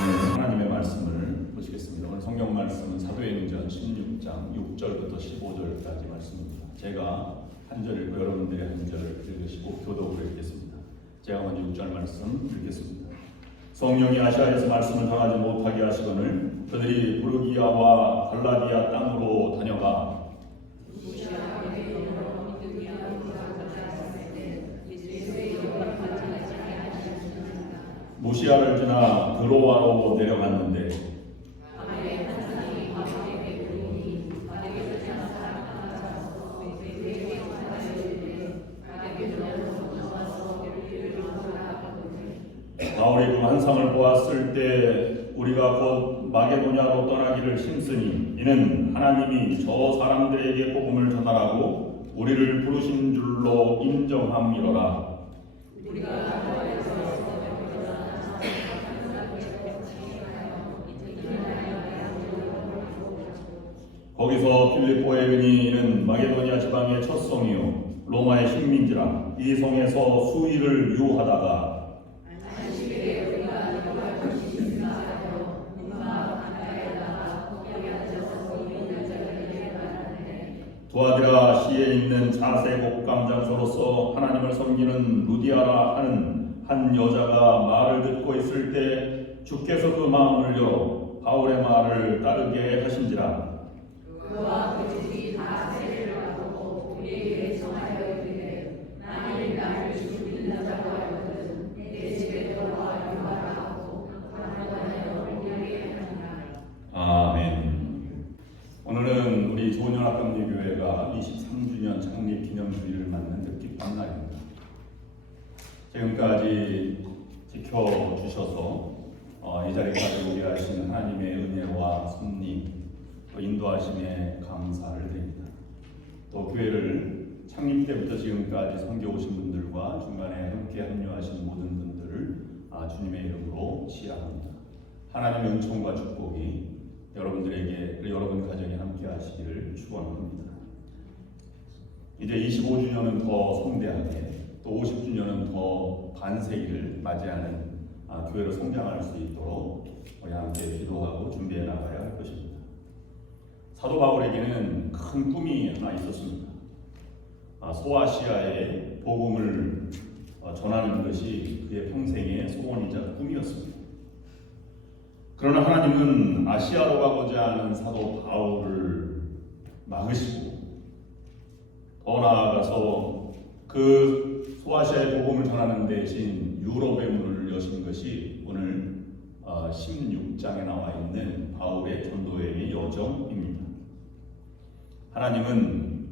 네, 하나님의 말씀을 보시겠습니다. 오늘 성경 말씀은 사도행전 16장 6절부터 15절까지 말씀입니다. 제가 한 절 읽고 여러분들이 한 절 읽으시고 교독을 읽겠습니다. 제가 먼저 6절 말씀 읽겠습니다. 성령이 아시아에서 말씀을 당하지 못하게 하시거늘 그들이 부르기아와 갈라디아 땅으로 다녀가 무시아를 지나 드로아로 내려갔는데 바울이 그 환상을 보았을 때 우리가 곧 마게도냐로 떠나기를 힘쓰니 이는 하나님이 저 사람들에게 복음을 전하라고 우리를 부르신 줄로 인정함이로라. 거기서 빌립보에 이르니 이는 마게도냐 지방의 첫 성이요 로마의 식민지라. 이 성에서 수일을 유하다가 두아디라 시에 있는 자세 곡감 장소로서 하나님을 섬기는 루디아라 하는 한 여자가 말을 듣고 있을 때 주께서 그 마음을 열어 바울의 말을 따르게 하신지라. 그와 그 집이 다 세례를 받고 우리에게 청하여 이르되 나는 나를 주 믿는다고 하거든 내 집에 들어와 유하라 하고 강권하여 우리에게 하니라. 아멘. 오늘은 우리 좋은연합감리교회가 23주년 창립 기념주일을 맞는 뜻깊은 날입니다. 지금까지 지켜주셔서 이 자리까지 오게 하신 하나님의 은혜와 섭리 또 인도하심에 감사를 드립니다. 또 교회를 창립 때부터 지금까지 섬겨오신 분들과 중간에 함께 합류하신 모든 분들을 주님의 이름으로 시작합니다. 하나님의 은총과 축복이 여러분들에게 그리고 여러분 가정에 함께 하시기를 축원합니다. 이제 25주년은 더 성대하게 또 50주년은 더 반세기를 맞이하는 교회로 성장할 수 있도록 우리 함께 기도하고 준비해 나가야 할 것입니다. 사도 바울에게는 큰 꿈이 하나 있었습니다. 소아시아에 복음을 전하는 것이 그의 평생의 소원이자 꿈이었습니다. 그러나 하나님은 아시아로 가고자 하는 사도 바울을 막으시고 더 나아가서 그 소아시아의 복음을 전하는 대신 유럽의 문을 여신 것이 오늘 16장에 나와 있는 바울의 전도회의 여정입니다. 하나님은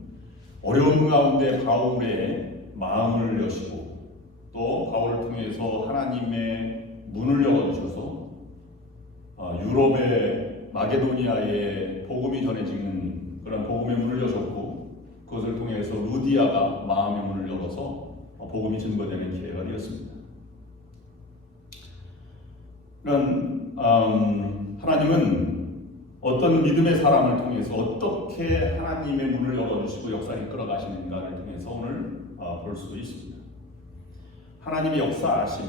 어려운 가운데 바울의 마음을 여시고 또 바울을 통해서 하나님의 문을 열어주셔서 유럽의 마게도니아에 복음이 전해지는 그런 복음의 문을 여셨고 그것을 통해서 루디아가 마음의 문을 열어서 복음이 증거되는 기회가 되었습니다. 그런 하나님은 어떤 믿음의 사람을 통해서 어떻게 하나님의 문을 열어주시고 역사를 이끌어가시는가를 통해서 오늘 볼 수도 있습니다. 하나님의 역사하심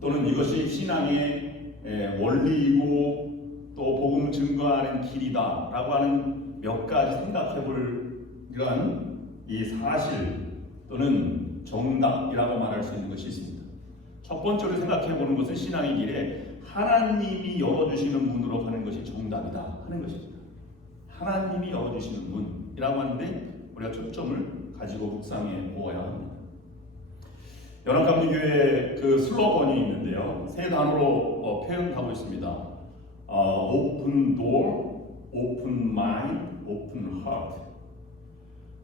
또는 이것이 신앙의 원리이고 또 복음 증거하는 길이다 라고 하는 몇 가지 생각해 볼 이러한 이 사실 또는 정답이라고 말할 수 있는 것이 있습니다. 첫 번째로 생각해 보는 것은 신앙의 길에 하나님이 열어주시는 문으로 가는 것이 정답이다 하는 것입니다. 하나님이 열어주시는 문이라고 하는데 우리가 초점을 가지고 묵상해 보아야 합니다. 연합감리교회 그 슬로건이 있는데요. 세 단어로 표현하고 있습니다. Open door, open mind, open heart.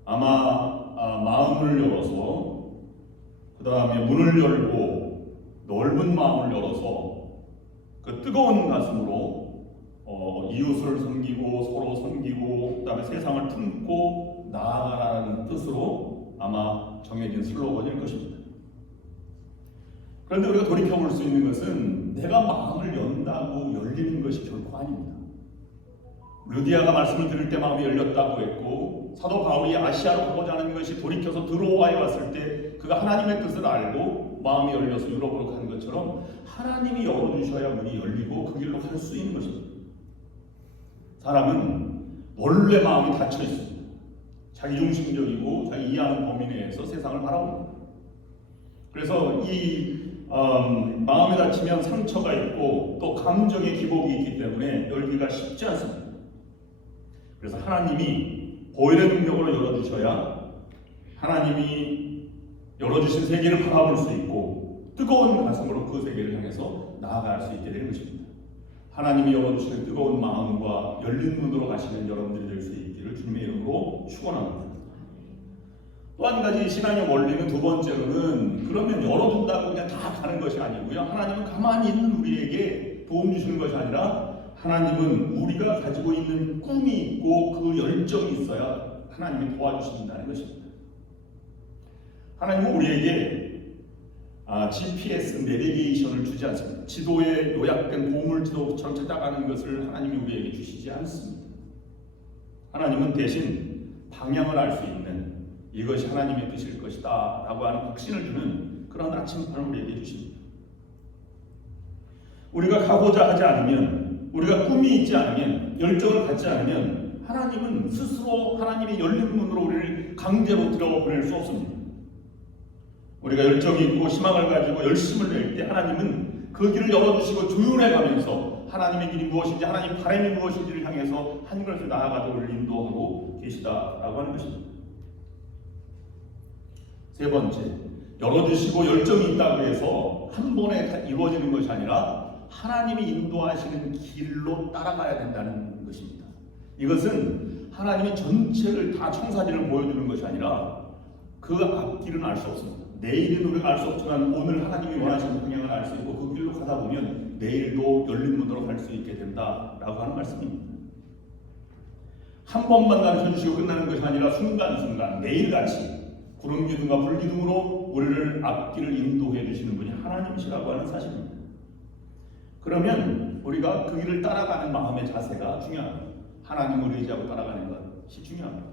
아마 마음을 열어서 그 다음에 문을 열고 넓은 마음을 열어서 그 뜨거운 가슴으로 이웃을 섬기고 서로 섬기고 그 다음에 세상을 품고 나아가라는 뜻으로 아마 정해진 슬로건일 것입니다. 그런데 우리가 돌이켜볼 수 있는 것은 내가 마음을 연다고 열리는 것이 결코 아닙니다. 루디아가 말씀을 들을 때 마음이 열렸다고 했고 사도 바울이 아시아로 가고자 하는 것이 돌이켜서 드로아에 왔을 때 그가 하나님의 뜻을 알고 마음이 열려서 유럽으로 간 것처럼 하나님이 열어주셔야 문이 열리고 그 길로 갈 수 있는 것입니다. 사람은 원래 마음이 닫혀 있습니다. 자기중심적이고 자기 이해하는 범위 내에서 세상을 바라봅니다. 그래서 이 마음에 닫히면 상처가 있고 또 감정의 기복이 있기 때문에 열기가 쉽지 않습니다. 그래서 하나님이 보혈의 능력으로 열어주셔야 하나님이 열어주신 세계를 바라볼 수 있고 뜨거운 가슴으로 그 세계를 향해서 나아갈 수 있게 되는 것입니다. 하나님이 열어주시는 뜨거운 마음과 열린 눈으로 가시는 여러분들이 될 수 있기를 주님의 이름으로 축원합니다. 또 한 가지 신앙의 원리는 두 번째로는 그러면 열어준다고 그냥 다 가는 것이 아니고요. 하나님은 가만히 있는 우리에게 도움 주시는 것이 아니라 하나님은 우리가 가지고 있는 꿈이 있고 그 열정이 있어야 하나님이 도와주신다는 것입니다. 하나님은 우리에게 GPS 내비게이션을 주지 않습니다. 지도에 요약된 보물지도처럼 찾아가는 것을 하나님이 우리에게 주시지 않습니다. 하나님은 대신 방향을 알 수 있는 이것이 하나님의 뜻일 것이다 라고 하는 확신을 주는 그런 나침반을 우리에게 주십니다. 우리가 가고자 하지 않으면, 우리가 꿈이 있지 않으면, 열정을 갖지 않으면 하나님은 스스로 하나님의 열린 문으로 우리를 강제로 들어보낼 수 없습니다. 우리가 열정이 있고 희망을 가지고 열심을 낼 때 하나님은 그 길을 열어주시고 조율해가면서 하나님의 길이 무엇인지, 하나님 바람이 무엇인지를 향해서 한 걸음씩 나아가도록 우리를 인도하고 계시다라고 하는 것입니다. 세 번째, 열어주시고 열정이 있다고 해서 한 번에 이루어지는 것이 아니라 하나님이 인도하시는 길로 따라가야 된다는 것입니다. 이것은 하나님이 전체를 다 청사진을 보여주는 것이 아니라 그 앞길은 알 수 없습니다. 내일은 우리가 알 수 없지만 오늘 하나님이 원하시는 방향을 알 수 있고 그 길로 가다 보면 내일도 열린 문으로 갈 수 있게 된다라고 하는 말씀입니다. 한 번만 가르쳐 주시고 끝나는 것이 아니라 순간순간 매일같이 구름기둥과 불기둥으로 우리를 앞길을 인도해 주시는 분이 하나님이시라고 하는 사실입니다. 그러면 우리가 그 길을 따라가는 마음의 자세가 중요합니다. 하나님을 의지하고 따라가는 것이 중요합니다.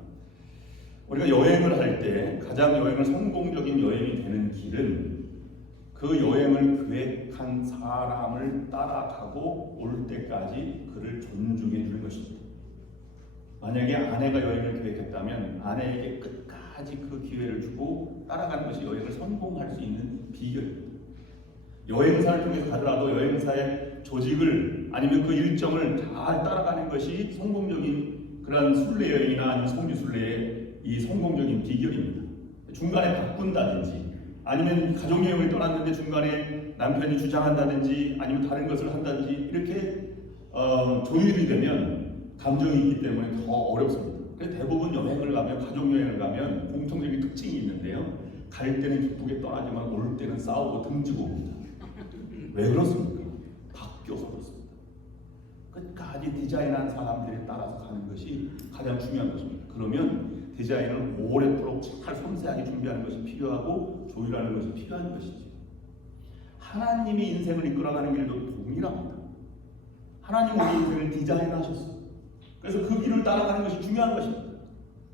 우리가 여행을 할 때 가장 여행을 성공적인 여행이 되는 길은 그 여행을 계획한 사람을 따라가고 올 때까지 그를 존중해 주는 것입니다. 만약에 아내가 여행을 계획했다면 아내에게 끝까지 그 기회를 주고 따라가는 것이 여행을 성공할 수 있는 비결입니다. 여행사를 통해서 가더라도 여행사의 조직을 아니면 그 일정을 잘 따라가는 것이 성공적인 그런 순례 여행이나 아니면 성지 순례의 이 성공적인 비결입니다. 중간에 바꾼다든지 아니면 가족 여행을 떠났는데 중간에 남편이 주장한다든지 아니면 다른 것을 한다든지 이렇게 조율이 되면 감정이 있기 때문에 더 어렵습니다. 그래서 대부분 여행을 가면 가족 여행을 가면 공통적인 특징이 있는데요. 갈 때는 기쁘게 떠나지만 올 때는 싸우고 등지고 옵니다. 왜 그렇습니까? 바뀌어서 그렇습니다. 끝까지 디자인한 사람들에 따라서 가는 것이 가장 중요한 것입니다. 그러면 디자인을 오랫도록 잘 섬세하게 준비하는 것이 필요하고 조율하는 것이 필요한 것이죠. 하나님이 인생을 이끌어가는 길도 동일합니다. 하나님 우리 인생을 디자인하셨어요. 그래서 그 길을 따라가는 것이 중요한 것입니다.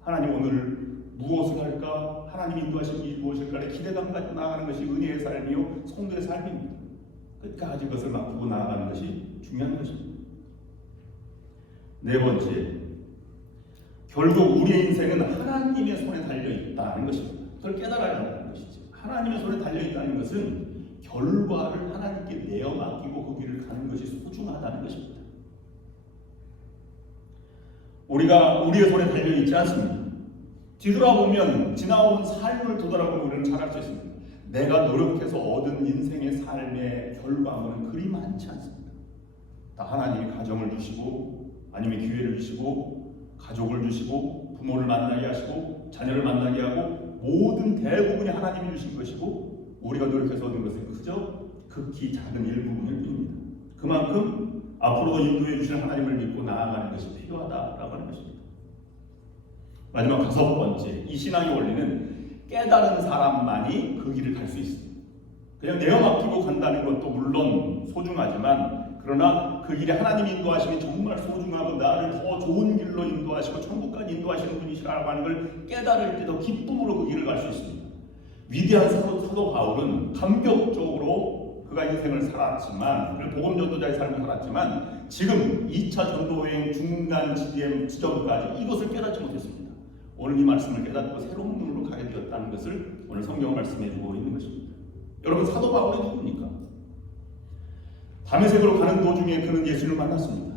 하나님 오늘 무엇을 할까? 하나님이 인도하신 길이 무엇일까를 기대감 가지고 나아가는 것이 은혜의 삶이요 성도의 삶입니다. 끝까지 그것을 맡기고 나아가는 것이 중요한 것입니다. 네 번째, 결국 우리의 인생은 하나님의 손에 달려있다는 것입니다. 그걸 깨달아야 한다는 것이죠. 하나님의 손에 달려있다는 것은 결과를 하나님께 내어 맡기고 그 길을 가는 것이 소중하다는 것입니다. 우리가 우리의 손에 달려있지 않습니다. 뒤돌아보면 지나온 삶을 되돌아보면 우리는 잘 알 수 있습니다. 내가 노력해서 얻은 인생의 삶의 결과물은 그리 많지 않습니다. 다 하나님이 가정을 주시고 아니면 기회를 주시고 가족을 주시고 부모를 만나게 하시고 자녀를 만나게 하고 모든 대부분이 하나님이 주신 것이고 우리가 노력해서 얻은 것은 그저 극히 작은 일부분일 뿐입니다. 그만큼 앞으로도 인도해 주실 하나님을 믿고 나아가는 것이 필요하다라고 하는 것입니다. 마지막 다섯 번째, 이 신앙의 원리는 깨달은 사람만이 그 길을 갈 수 있습니다. 그냥 내어 맡기고 간다는 것도 물론 소중하지만 그러나 그 길에 하나님이 인도하심이 정말 소중하고 나를 더 좋은 길로 인도하시고 천국까지 인도하시는 분이시라고 하는 걸 깨달을 때 더 기쁨으로 그 길을 갈 수 있습니다. 위대한 사도 바울은 감격적으로 그가 인생을 살았지만, 복음 전도자의 삶을 살았지만, 지금 2차 전도여행 중간 지점까지 이것을 깨닫지 못했습니다. 오늘 이 말씀을 깨닫고 새로운 눈으로 가게 되었다는 것을 오늘 성경 말씀해 주고 있는 것입니다. 여러분, 사도 바울이 누굽니까? 다메섹으로 가는 도중에 그는 예수를 만났습니다.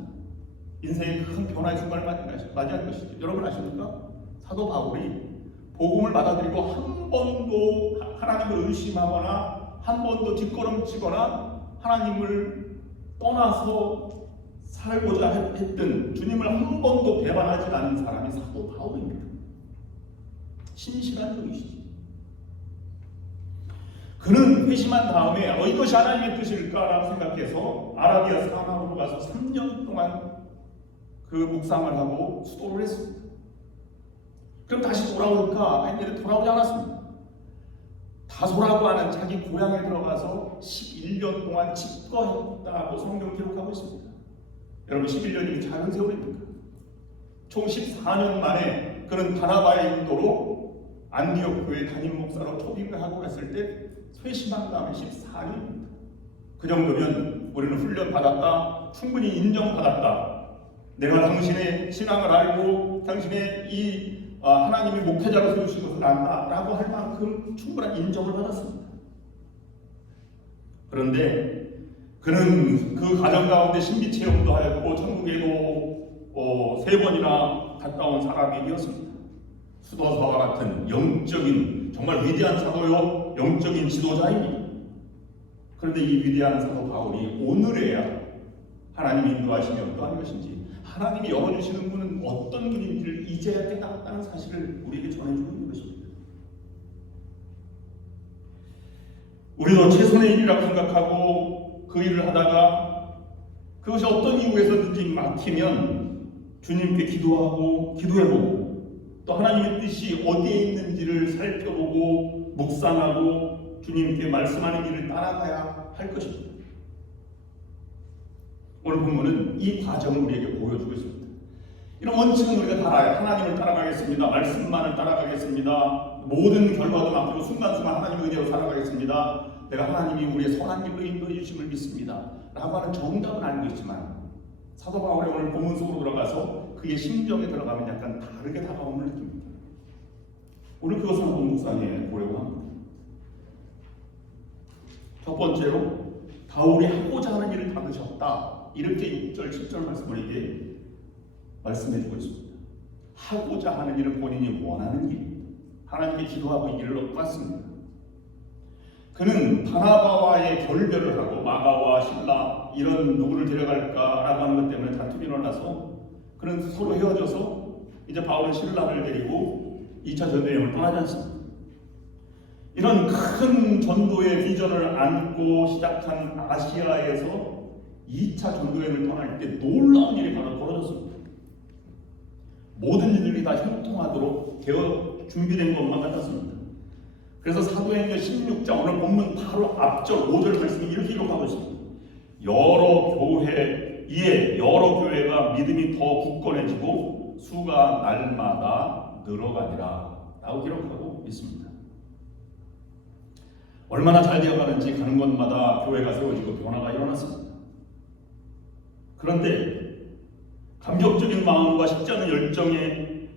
인생의 큰 변화의 순간을 맞이할 것이죠. 여러분 아십니까? 사도 바울이 복음을 받아들이고 한 번도 하나님을 의심하거나 한 번도 뒷걸음치거나 하나님을 떠나서 살고자 했던, 주님을 한 번도 배반하지 않은 사람이 사도 바울입니다. 신실한 종이시죠. 그는 회심한 다음에 이것이 하나님의 뜻일까라고 생각해서 아라비아 사막으로 가서 3년 동안 그 묵상을 하고 수도를 했습니다. 그럼 다시 돌아올까 했는데 돌아오지 않았습니다. 다소라고 하는 자기 고향에 들어가서 11년 동안 집거했다고 성경 기록하고 있습니다. 여러분, 11년이면 작은 세월입니까? 총 14년 만에 그는 바나바의 인도로 안디옥 교회 담임 목사로 초빙을 하고 갔을 때 회심한 다음에 14년입니다. 그 정도면 우리는 훈련 받았다, 충분히 인정받았다, 내가 당신의 신앙을 알고 당신의 이 하나님이 목회자로 세우신 것을 안다 라고 할 만큼 충분한 인정을 받았습니다. 그런데 그는 그 과정 가운데 신비 체험도 하였고 천국에도 3번이나 갔다 온 사람이 되었습니다. 수도사와 같은 영적인, 정말 위대한 사도요, 영적인 지도자입니다. 그런데 이 위대한 사도 바울이 오늘에야 하나님이 인도하심이 어떠한 것인지, 하나님이 열어주시는 분은 어떤 분인지를 이제야 깨닫다는 사실을 우리에게 전해주고 있는 것입니다. 우리도 최선의 일이라고 생각하고 그 일을 하다가 그것이 어떤 이유에서든지 막히면 주님께 기도하고 기도해보고, 또 하나님의 뜻이 어디에 있는지를 살펴보고 묵상하고 주님께 말씀하는 길을 따라가야 할 것입니다. 오늘 본문은 이 과정을 우리에게 보여주고 있습니다. 이런 원칙은 우리가 다 알아요. 하나님을 따라가겠습니다. 말씀만을 따라가겠습니다. 모든 결과도 앞으로 순간순간 하나님의 은혜로 살아가겠습니다. 내가 하나님이 우리의 선한 길로 인도해 주심을 믿습니다 라고 하는 정답은 알고 있지만, 사도 바울의 오늘 본문 속으로 들어가서 그의 심정에 들어가면 약간 다르게 다가옴을 느낍니다. 오늘 그것을 한번 묵상해 보려고 합니다. 첫 번째로, 바울이 하고자 하는 일을 받으셨다, 이렇게 6절 7절 말씀을 우리에게 말씀해주고 있습니다. 하고자 하는 일은 본인이 원하는 길, 하나님께 기도하고 이 길을 얻고 왔습니다. 그는 바나바와의 결별을 하고 마가와 실라 이런 누구를 데려갈까라고 하는 것 때문에 다툼이 일어나서 그는 서로 헤어져서 이제 바울은 실라를 데리고 2차 전도여행을 떠나지 않습니다. 이런 큰 전도의 비전을 안고 시작한 아시아에서 2차 전도여행을 떠날 때 놀라운 일이 바로 벌어졌습니다. 모든 일들이 다 형통하도록 되어 준비된 것만 같았습니다. 그래서 사도행전 16장 오늘 본문 바로 앞절 5절 말씀이 이렇게 기록하고 있습니다. 여러 교회가 믿음이 더 굳건해지고 수가 날마다 늘어가니라 라고 기록하고 있습니다. 얼마나 잘 되어가는지 가는 곳마다 교회가 세워지고 변화가 일어났습니다. 그런데 감격적인 마음과 쉽지 않은 열정의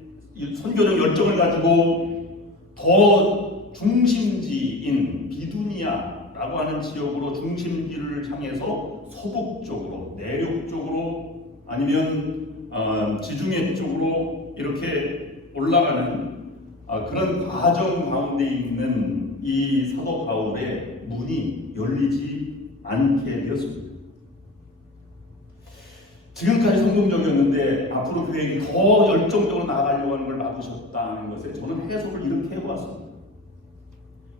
선교적 열정을 가지고 더 중심지인 비두니아라고 하는 지역으로 중심지를 향해서 서북 쪽으로, 내륙 쪽으로 아니면 지중해 쪽으로 이렇게 올라가는 그런 과정 가운데 있는 이 사도 바울의 문이 열리지 않게 되었습니다. 지금까지 성공적이었는데 앞으로 교회가 더 열정적으로 나아가려고 하는 걸 막으셨다는 것에 저는 해석을 이렇게 해보았습니다.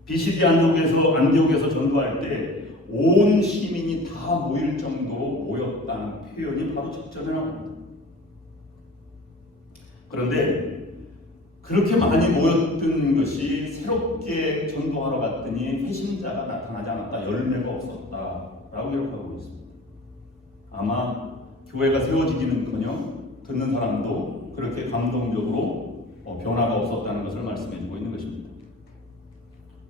BCD 안디옥에서 전도할 때 온 시민이 다 모일 정도로 모였다는 표현이 바로 직전에 나옵니다. 그런데 그렇게 많이 모였던 것이 새롭게 전도하러 갔더니 회심자가 나타나지 않았다, 열매가 없었다라고 기록하고 있습니다. 아마 교회가 세워지기는커녕 듣는 사람도 그렇게 감동적으로 변화가 없었다는 것을 말씀해주고 있는 것입니다.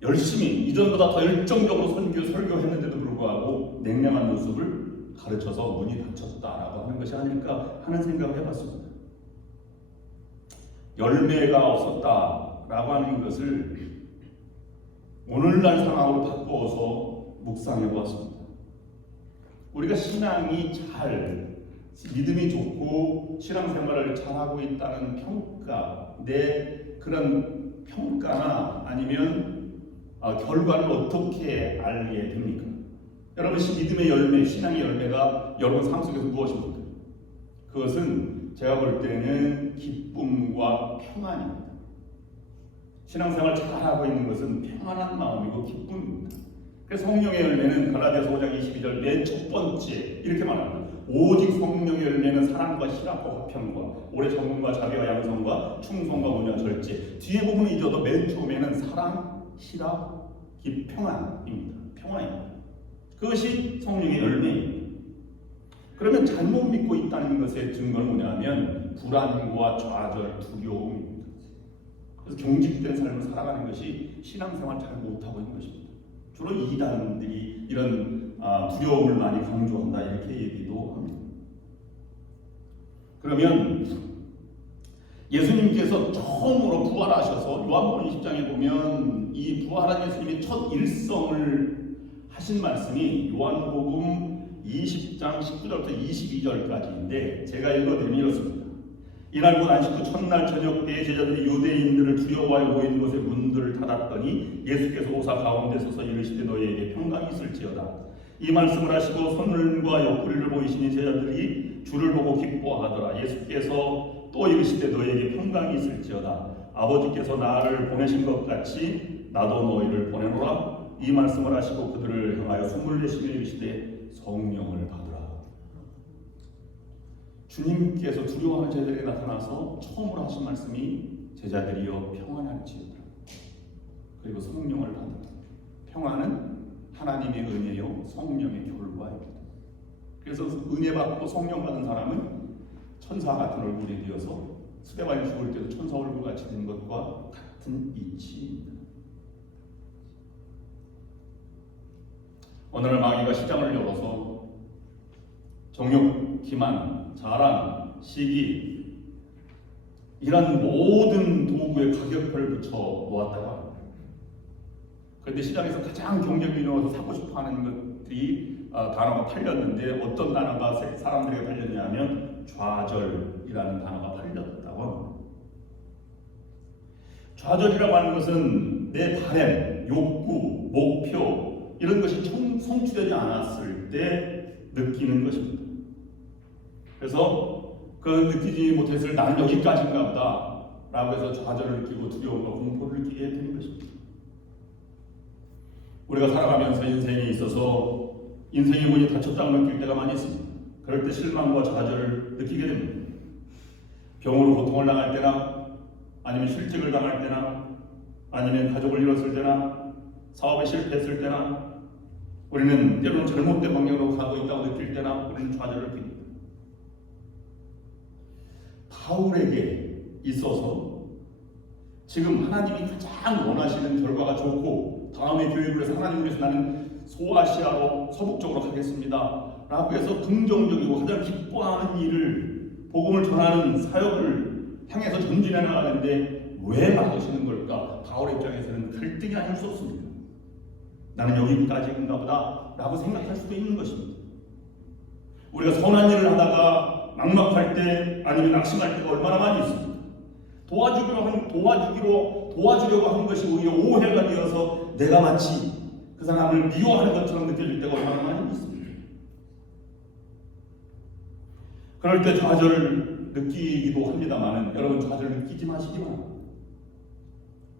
열심히 이전보다 더 열정적으로 설교했는데도 불구하고 냉랭한 모습을 가르쳐서 문이 닫혔다라고 하는 것이 아닐까 하는 생각을 해봤습니다. 열매가 없었다라고 하는 것을 오늘날 상황으로 바꾸어서 묵상해 보았습니다. 우리가 신앙이 잘, 믿음이 좋고 신앙생활을 잘하고 있다는 평가, 내 그런 평가나 아니면 결과를 어떻게 알게 됩니까? 여러분, 믿음의 열매, 신앙의 열매가 여러분 삶 속에서 무엇입니까? 그것은 제가 볼 때는 기쁨과 평안입니다. 신앙생활 잘하고 있는 것은 평안한 마음이고 기쁨입니다. 그래서 성령의 열매는 갈라디아서 5장 22절 맨 첫 번째 이렇게 말합니다. 오직 성령의 열매는 사랑과 희락과 화평과 오래 정금과 자비와 양성과 충성과 온유와 절제. 뒤에 부분을 잊어도 맨 처음에는 사랑, 희락, 평안입니다. 평안입니다. 그것이 성령의 열매입니다. 그러면 잘못 믿고 있다는 것의 증거는 뭐냐면 불안과 좌절, 두려움입니다. 그래서 경직된 삶을 살아가는 것이 신앙생활 잘 못하고 있는 것입니다. 주로 이단들이 이런 두려움을 많이 강조한다 이렇게 얘기도 합니다. 그러면 예수님께서 처음으로 부활하셔서 요한복음 20장에 보면 이 부활한 예수님이 첫 일성을 하신 말씀이 요한복음 20장 19절부터 22절까지인데 제가 읽어드리면 이렇습니다. 이날 곧 안식 후 첫날 저녁 때에 제자들이 유대인들을 두려워하여 모인 곳에 문들을 닫았더니 예수께서 오사 가운데 서서 이르시되 너희에게 평강이 있을지어다. 이 말씀을 하시고 손과 옆구리를 보이시니 제자들이 주를 보고 기뻐하더라. 예수께서 또 이르시되 너희에게 평강이 있을지어다. 아버지께서 나를 보내신 것 같이 나도 너희를 보내노라. 이 말씀을 하시고 그들을 향하여 숨을 내쉬며 이르시되 성령을 받으라. 주님께서 두려워하는 제자들에게 나타나서 처음으로 하신 말씀이 제자들이여 평안할지어다. 그리고 성령을 받으라. 평안은 하나님의 은혜요 성령의 결과입니다. 그래서 은혜 받고 성령 받은 사람은 천사 같은 얼굴이 되어서 스데반이 죽을 때도 천사 얼굴 같이 된 것과 같은 이치입니다. 오늘날 마귀가 시장을 열어서 정욕, 기만, 자랑, 시기 이런 모든 도구에 가격표를 붙여 놓았다고 합니다. 그런데 시장에서 가장 경쟁이 일어나서 사고 싶어하는 것들이 단어가 팔렸는데 어떤 단어가 사람들에게 팔렸냐면 좌절이라는 단어가 팔렸다고 합니다. 좌절이라고 하는 것은 내 바램, 욕구, 목표 이런 것이 성취되지 않았을 때 느끼는 것입니다. 그래서 그 느끼지 못했을 나는 여기까지인가 보다 라고 해서 좌절을 느끼고 두려움과 공포를 느끼게 되는 것입니다. 우리가 살아가면서 인생에 있어서 인생의 문이 닫혔다고 느낄 때가 많이 있습니다. 그럴 때 실망과 좌절을 느끼게 됩니다. 병으로 고통을 당할 때나 아니면 실직을 당할 때나 아니면 가족을 잃었을 때나 사업에 실패했을 때나 우리는 때로는 잘못된 방향으로 가고 있다고 느낄 때나 우리는 좌절을 느낍니다. 바울에게 있어서 지금 하나님이 가장 원하시는 결과가 좋고 다음에 교육을 해서 하나님을 위해서 나는 소아시아로 서북쪽으로 가겠습니다 라고 해서 긍정적이고 가장 기뻐하는 일을 복음을 전하는 사역을 향해서 전진해 나가는데 왜 막으시는 걸까? 바울의 입장에서는 갈등이 아닐 수 없습니다. 나는 여기까지인가 보다 라고 생각할 수도 있는 것입니다. 우리가 선한 일을 하다가 막막할 때 아니면 낙심할 때가 얼마나 많이 있습니다. 도와주려고 하는 것이 오히려 오해가 되어서 내가 마치 그 사람을 미워하는 것처럼 느껴질 때가 얼마나 많이 있습니다. 그럴 때 좌절을 느끼기도 합니다만 여러분 좌절 느끼지 마시기 바랍니다.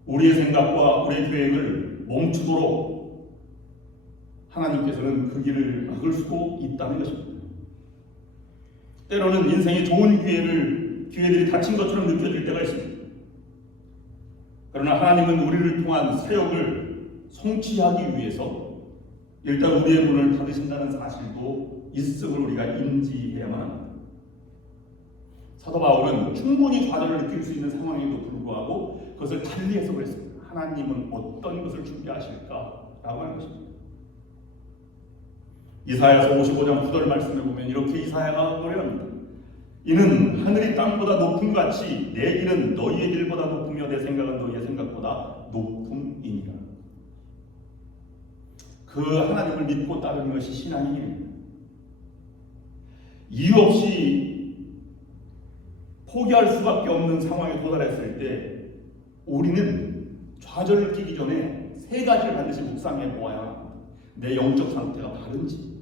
우리의 생각과 우리의 계획을 멈추도록 하나님께서는 그 길을 막을 수도 있다는 것입니다. 때로는 인생의 좋은 기회들이 닫힌 것처럼 느껴질 때가 있습니다. 그러나 하나님은 우리를 통한 사역을 성취하기 위해서 일단 우리의 문을 닫으신다는 사실도 있음을 우리가 인지해야만 합니다. 사도 바울은 충분히 좌절을 느낄 수 있는 상황에도 불구하고 그것을 달리 해석을 했습니다. 하나님은 어떤 것을 준비하실까라고 하는 것입니다. 이사야서 55장 9절 말씀에 보면 이렇게 이사야가 노래합니다. 이는 하늘이 땅보다 높음 같이 내 길은 너희의 길보다 높으며 내 생각은 너희의 생각보다 높음이니라. 그 하나님을 믿고 따르는 것이 신앙의 길입니다. 이유 없이 포기할 수밖에 없는 상황에 도달했을 때 우리는 좌절을 끼기 전에 세 가지를 반드시 묵상해 보아야 합니다. 내 영적 상태가 다른지,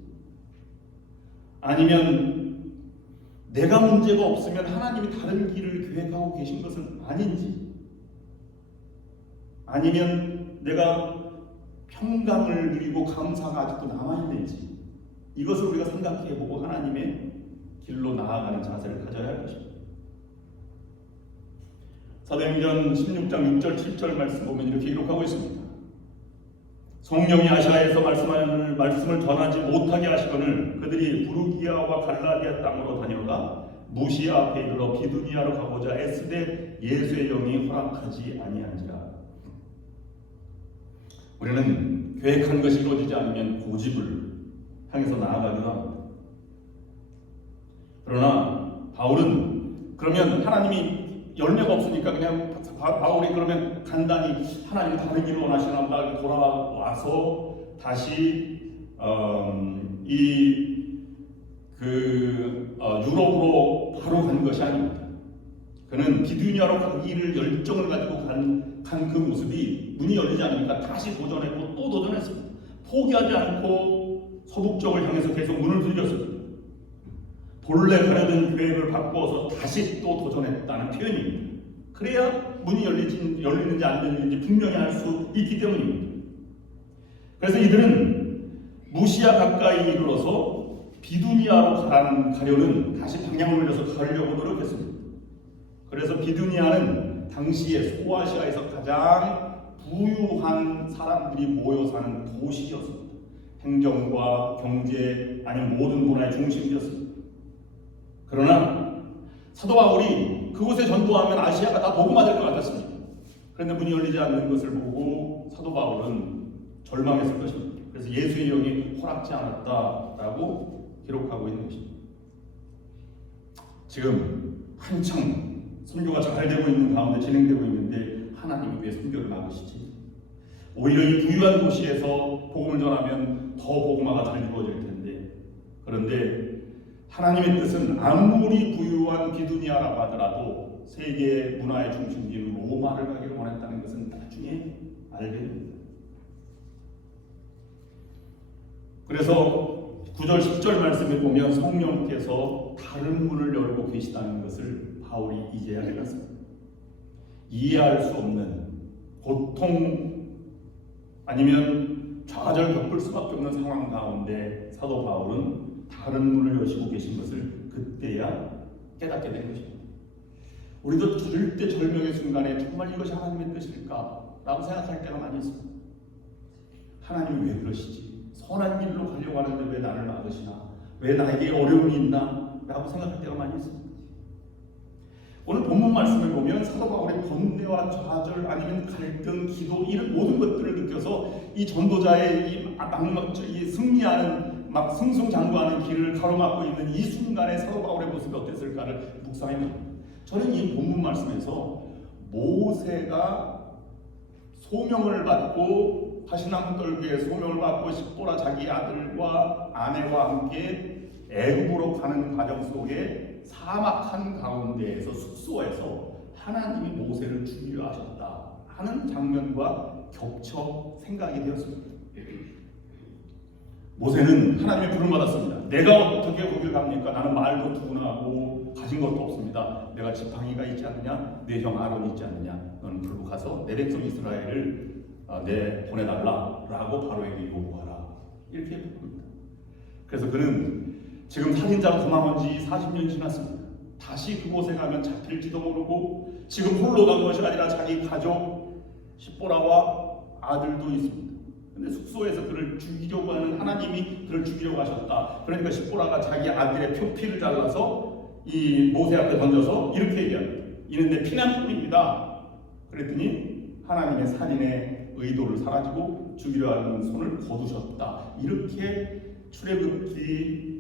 아니면 내가 문제가 없으면 하나님이 다른 길을 계획하고 계신 것은 아닌지, 아니면 내가 평강을 누리고 감사가 아직도 남아있는지, 이것을 우리가 생각해보고 하나님의 길로 나아가는 자세를 가져야 할 것입니다. 사도행전 16장 6절 7절 말씀 보면 이렇게 기록하고 있습니다. 성령이 아시아에서 말씀을 전하지 못하게 하시거늘 그들이 부르기아와 갈라디아 땅으로 다녀가 무시아 앞에 이르러 비두니아로 가고자 애쓰되 예수의 영이 허락하지 아니한지라. 우리는 계획한 것이 이루어지지 않으면 고집을 향해서 나아가기도 합니다. 그러나 바울은 그러면 하나님이 열매가 없으니까 그냥 바울이 그러면 간단히 하나님 다른 길을 원하시나 보다 돌아와서 다시 유럽으로 바로 간 것이 아닙니다. 그는 비두니아로 가기를 열정을 가지고 간 그 모습이 문이 열리지 않으니까 다시 도전했고 또 도전했습니다. 포기하지 않고 서북쪽을 향해서 계속 문을 두드렸습니다. 본래 가려던 계획을 바꾸어서 다시 또 도전했다는 표현입니다. 그래야 문이 열리는지 안 열리는지 분명히 알 수 있기 때문입니다. 그래서 이들은 무시아 가까이 이르러서 비두니아로 가려는 다시 방향을 올려서 가려고 노력했습니다. 그래서 비두니아는 당시에 소아시아에서 가장 부유한 사람들이 모여 사는 도시였습니다. 행정과 경제 아니면 모든 문화의 중심이었습니다. 그러나 사도 바울이 그곳에 전도하면 아시아가 다 복음화 될 것 같았습니다. 그런데 문이 열리지 않는 것을 보고 사도 바울은 절망했을 것입니다. 그래서 예수의 영이 허락지 않았다라고 기록하고 있는 것입니다. 지금 한창 선교가 잘 되고 있는 가운데 진행되고 있는데 하나님이 왜 선교를 막으시지? 오히려 이 부유한 도시에서 복음을 전하면 더 복음화가 잘 이루어질 텐데, 그런데 하나님의 뜻은 아무리 부유한 비두니아라고 하더라도 세계 문화의 중심지인 로마를 가기를 원했다는 것은 나중에 알게 됩니다. 그래서 9절 10절 말씀에 보면 성령께서 다른 문을 열고 계시다는 것을 바울이 이제야 알았습니다. 이해할 수 없는 고통 아니면 좌절 겪을 수밖에 없는 상황 가운데 사도 바울은 다른 문을 여시고 계신 것을 그때야 깨닫게 된 것입니다. 우리도 절대 절명의 순간에 정말 이것이 하나님의 뜻일까? 라고 생각할 때가 많이 있습니다. 하나님이 왜 그러시지? 선한 길로 가려고 하는데 왜 나를 막으시나? 왜 나에게 어려움이 있나? 라고 생각할 때가 많이 있습니다. 오늘 본문 말씀을 보면 사도 바울의 번뇌와 좌절 아니면 갈등, 기도 이런 모든 것들을 느껴서 이 전도자의 이 승리하는 막 승승장구하는 길을 가로막고 있는 이 순간에 사도 바울의 모습이 어땠을까를 묵상해봅니다. 저는 이 본문 말씀에서 모세가 소명을 받고 가시나무 떨기에 소명을 받고 십보라 자기 아들과 아내와 함께 애굽으로 가는 과정 속에 사막한 가운데에서 숙소에서 하나님이 모세를 준비하셨다 하는 장면과 겹쳐 생각이 되었습니다. 모세는 하나님의 부름 받았습니다. 내가 어떻게 거길 갑니까? 나는 말도 둔하고 가진 것도 없습니다. 내가 지팡이가 있지 않느냐? 내 형 아론이 있지 않느냐? 너는 불고 가서 내 백성 이스라엘을 보내달라라고 바로에게 요구하라. 이렇게 부릅니다. 그래서 그는 지금 살인자로 도망온 지 40년 지났습니다. 다시 그곳에 가면 잡힐지도 모르고 지금 홀로 간 것이 아니라 자기 가족 십보라와 아들도 있습니다. 근데 숙소에서 그를 죽이려고 하는 하나님이 그를 죽이려고 하셨다. 그러니까 십보라가 자기 아들의 표피를 잘라서 이 모세 앞에 던져서 이렇게 얘기합니다. 이는 내 피난품입니다. 그랬더니 하나님의 살인의 의도를 사라지고 죽이려 하는 손을 거두셨다. 이렇게 출애굽기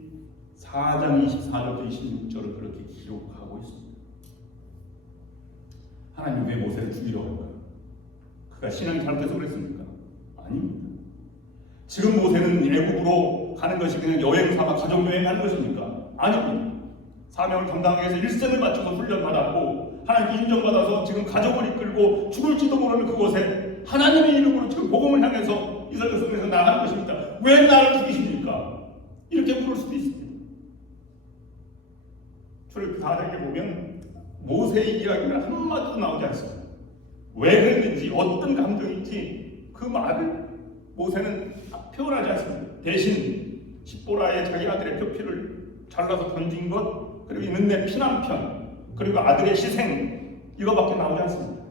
4장 24절부터 26절을 그렇게 기록하고 있습니다. 하나님 왜 모세를 죽이려고 할까요? 그가 신앙이 잘못해서 그랬습니까? 아닙니다. 지금 모세는 애국으로 가는 것이 그냥 여행 삼아 가족 여행 하는 것입니까? 아닙니다. 사명을 감당하기 위해서 일생을 바쳐서 훈련받았고 하나님 인정받아서 지금 가족을 이끌고 죽을지도 모르는 그곳에 하나님의 이름으로 지금 복음을 향해서 이스라엘 성에서 나가는 것입니다. 왜 나를 죽이십니까? 이렇게 물을 수도 있습니다. 출애굽기 4장에 보면 모세의 이야기는 한마디도 나오지 않습니다. 왜 그랬는지 어떤 감정인지 그 말을 모세는 표현하지 않습니다. 대신 십보라의 자기 아들의 표피를 잘라서 던진 것, 그리고 있는 내 피난편, 그리고 아들의 희생, 이거밖에 나오지 않습니다.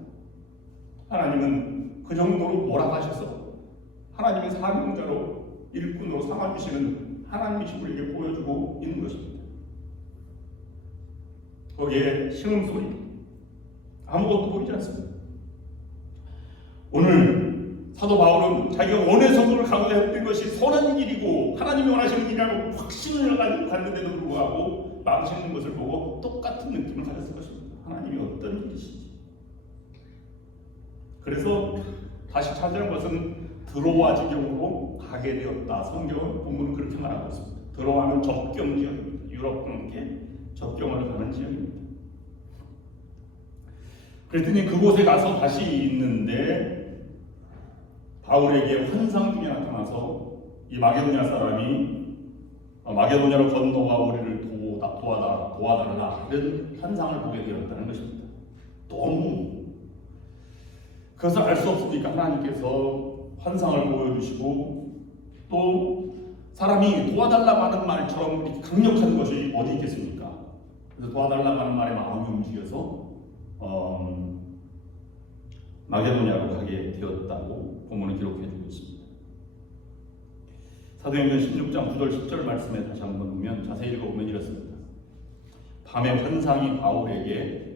하나님은 그 정도로 몰아가셔서 하나님의 사명자로 일꾼으로 삼아주시는 하나님이신 우리에게 보여주고 있는 것입니다. 거기에 신음소리, 아무것도 보이지 않습니다. 오늘 사도 바울은 자기가 원해서 그걸 가고자 했던 것이 선한 길이고 하나님이 원하시는 길이라고 확신을 가지고 갔는데도 불구하고 망치는 것을 보고 똑같은 느낌을 가졌을 것입니다. 하나님이 어떤 일이신지. 그래서 다시 찾아온 것은 드로아 지경으로 가게 되었다. 성경은 본문은 그렇게 말하고 있습니다. 드로아는 접경 지역입니다. 유럽과 함께 접경을 하는 지역입니다. 그랬더니 그곳에 가서 다시 있는데 바울에게 환상 중에 나타나서 이 마게도냐 사람이 마게도냐로 건너가 우리를 도와달라 이런 환상을 보게 되었다는 것입니다. 너무 그것을 알 수 없으니까 하나님께서 환상을 보여주시고 또 사람이 도와달라고 하는 말처럼 이렇게 강력한 것이 어디 있겠습니까? 그래서 도와달라고 하는 말에 마음이 움직여서 마게도냐로 가게 되었다고 본문은 기록해주고 있습니다. 사도행전 16장 9절 10절 말씀에 다시 한번 보면 자세히 읽어보면 이렇습니다. 밤에 환상이 바울에게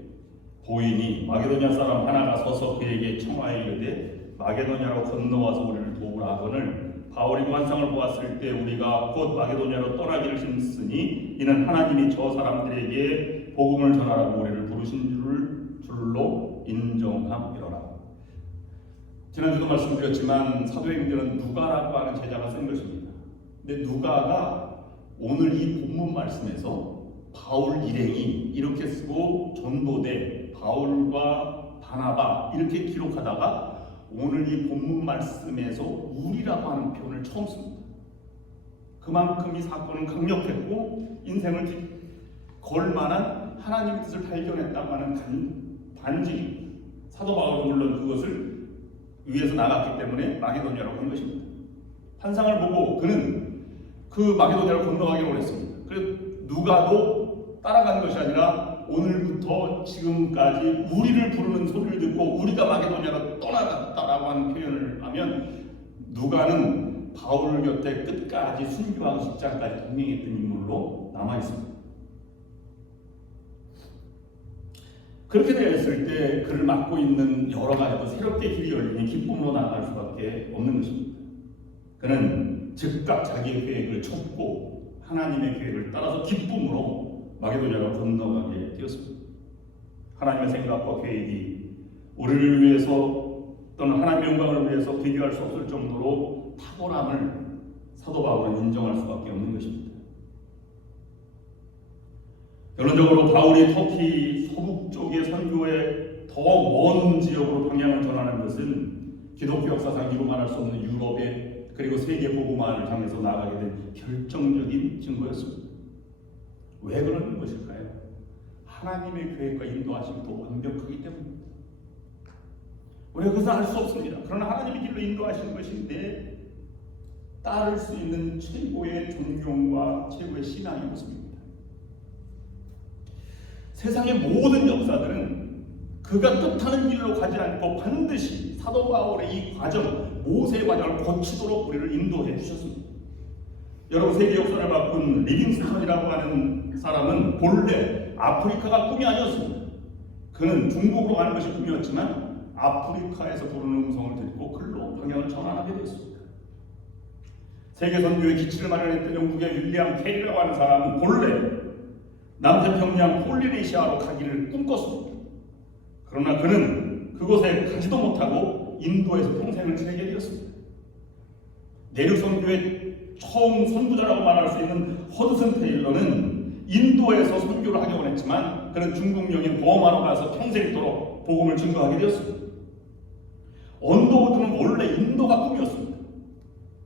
보이니 마게도냐 사람 하나가 서서 그에게 청하여 이르되 마게도냐로 건너와서 우리를 도우라 하거늘 바울이 환상을 보았을 때 우리가 곧 마게도냐로 떠나기를 힘쓰니 이는 하나님이 저 사람들에게 복음을 전하라고 우리를 부르신 줄로 인정함이로라. 지난주도 말씀드렸지만 사도행전은 누가라고 하는 제자가 쓴 것입니다. 근데 누가가 오늘 이 본문 말씀에서 바울 일행이 이렇게 쓰고 전도대 바울과 바나바 이렇게 기록하다가 오늘 이 본문 말씀에서 우리라고 하는 표현을 처음 씁니다. 그만큼 이 사건은 강력했고 인생을 걸 만한 하나님의 뜻을 발견했다고 하는 반증입니다. 사도 바울은 물론 그것을 위에서 나갔기 때문에 마게도냐라고 한 것입니다. 환상을 보고 그는 그 마게도냐로 건너가기로 했습니다. 그래서 누가도 따라간 것이 아니라 오늘부터 지금까지 우리를 부르는 소리를 듣고 우리가 마게도냐로 떠나갔다라고 하는 표현을 하면 누가는 바울 곁에 끝까지 순교하고 십자가까지 동행했던 인물로 남아있습니다. 그렇게 되었을 때 그를 맡고 있는 여러 가지도 새롭게 길이 열리니 기쁨으로 나아갈 수밖에 없는 것입니다. 그는 즉각 자기의 계획을 접고 하나님의 계획을 따라서 기쁨으로 마게도냐로 건너가게 되었습니다. 하나님의 생각과 계획이 우리를 위해서 또는 하나님의 영광을 위해서 비교할 수 없을 정도로 탁월함을 사도 바울은 인정할 수밖에 없는 것입니다. 결론적으로 바울이 터키 서북 쪽의 선교에 더 먼 지역으로 방향을 전하는 것은 기독교 역사상 이루 말할 수 없는 유럽의 그리고 세계 복음화를 향해서 나아가게 된 결정적인 증거였습니다. 왜 그런 것일까요? 하나님의 계획과 인도하심도 완벽하기 때문입니다. 우리가 그것을 알 수 없습니다. 그러나 하나님의 길로 인도하시는 것인데 따를 수 있는 최고의 존경과 최고의 신앙이 없습니다. 세상의 모든 역사들은 그가 뜻하는 길로 가지 않고 반드시 사도 바울의 이 과정, 모세의 과정을 거치도록 우리를 인도해 주셨습니다. 여러분, 세계 역사를 바꾼 리빙스턴이라고 하는 사람은 본래 아프리카가 꿈이 아니었습니다. 그는 중국으로 가는 것이 꿈이었지만 아프리카에서 부르는 음성을 듣고 글로 방향을 전환하게 되었습니다. 세계 선교의 기치를 마련했던 영국의 윌리엄 케이라고 하는 사람은 본래 남태평양 폴리네시아로 가기를 꿈꿨습니다. 그러나 그는 그곳에 가지도 못하고 인도에서 평생을 지내게 되었습니다. 내륙 선교의 처음 선구자라고 말할 수 있는 허드슨 테일러는 인도에서 선교를 하기 원했지만 그는 중국 영인 버마로 가서 평생토록 복음을 증거하게 되었습니다. 언더우드는 원래 인도가 꿈이었습니다.